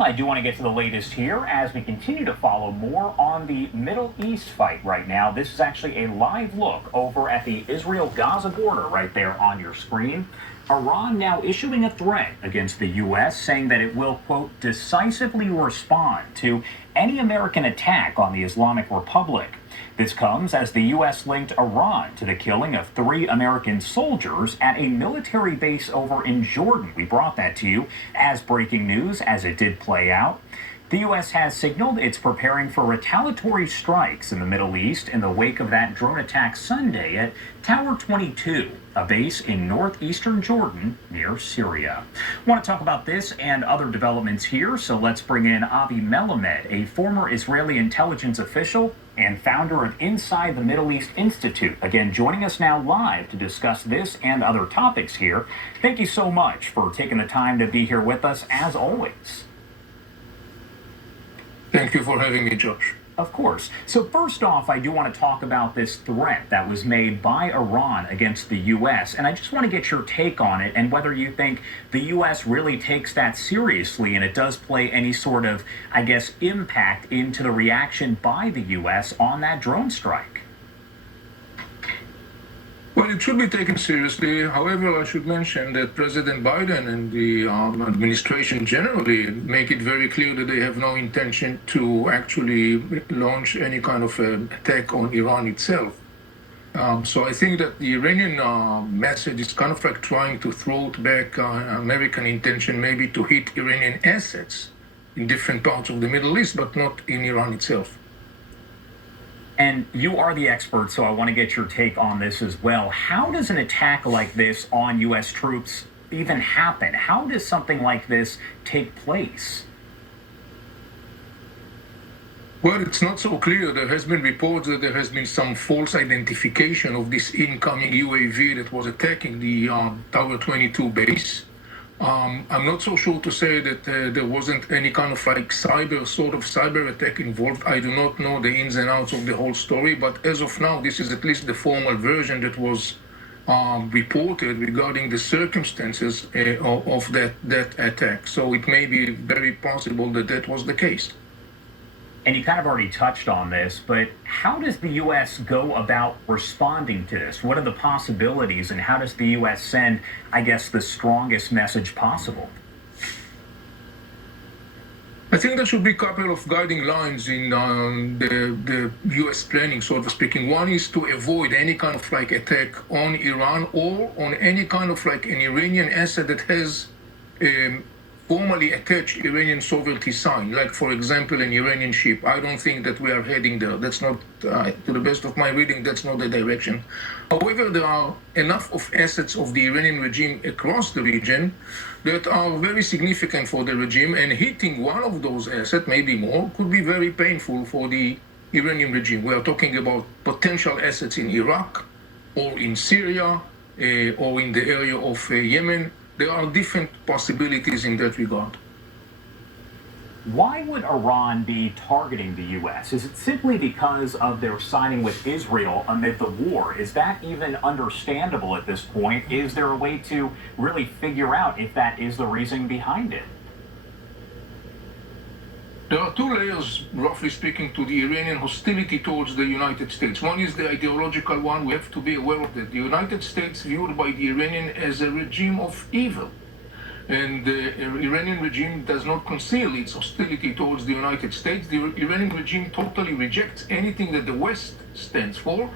I do want to get to the latest here as we continue to follow more on the Middle East fight right now. This is actually a live look over at the Israel-Gaza border right there on your screen. Iran now issuing a threat against the U.S., saying that it will, quote, decisively respond to any American attack on the Islamic Republic. This comes as the U.S. linked Iran to the killing of 3 American soldiers at a military base over in Jordan. We brought that to you as breaking news as it did play out. The U.S. has signaled it's preparing for retaliatory strikes in the Middle East in the wake of that drone attack Sunday at Tower 22, a base in northeastern Jordan near Syria. I want to talk about this and other developments here, so let's bring in Avi Melamed, a former Israeli intelligence official and founder of Inside the Middle East Institute. Again, joining us now live to discuss this and other topics here. Thank you so much for taking the time to be here with us, as always. Thank you for having me, Josh. Of course. So first off, I do want to talk about this threat that was made by Iran against the U.S., and I just want to get your take on it and whether you think the U.S. really takes that seriously and it does play any sort of, I guess, impact into the reaction by the U.S. on that drone strike. Well, it should be taken seriously. However, I should mention that President Biden and the administration generally make it very clear that they have no intention to actually launch any kind of attack on Iran itself. So I think that the Iranian message is kind of like trying to throw back American intention maybe to hit Iranian assets in different parts of the Middle East, but not in Iran itself. And you are the expert, so I want to get your take on this as well. How does an attack like this on U.S. troops even happen? How does something like this take place? Well, it's not so clear. There has been reports that there has been some false identification of this incoming UAV that was attacking the Tower 22 base. I'm not so sure to say that there wasn't any kind of like cyber attack involved. I do not know the ins and outs of the whole story, but as of now, this is at least the formal version that was reported regarding the circumstances of that attack. So it may be very possible that that was the case. And you kind of already touched on this, but how does the U.S. go about responding to this? What are the possibilities, and how does the U.S. send, I guess, the strongest message possible? I think there should be a couple of guiding lines in the U.S. planning, so to speaking. One is to avoid any kind of like attack on Iran or on any kind of like an Iranian asset that has formally attached Iranian sovereignty sign, like for example an Iranian ship. I don't think that we are heading there. That's not, to the best of my reading, that's not the direction. However, there are enough of assets of the Iranian regime across the region that are very significant for the regime, and hitting one of those assets, maybe more, could be very painful for the Iranian regime. We are talking about potential assets in Iraq or in Syria or in the area of Yemen. There are different possibilities in that regard. Why would Iran be targeting the U.S.? Is it simply because of their siding with Israel amid the war? Is that even understandable at this point? Is there a way to really figure out if that is the reason behind it? There are 2 layers, roughly speaking, to the Iranian hostility towards the United States. One is the ideological one. We have to be aware of that. The United States viewed by the Iranian as a regime of evil. And the Iranian regime does not conceal its hostility towards the United States. The Iranian regime totally rejects anything that the West stands for.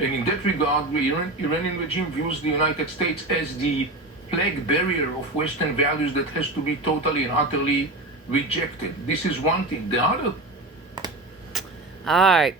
And in that regard, the Iranian regime views the United States as the plague barrier of Western values that has to be totally and utterly rejected. This is one thing. The other. All right.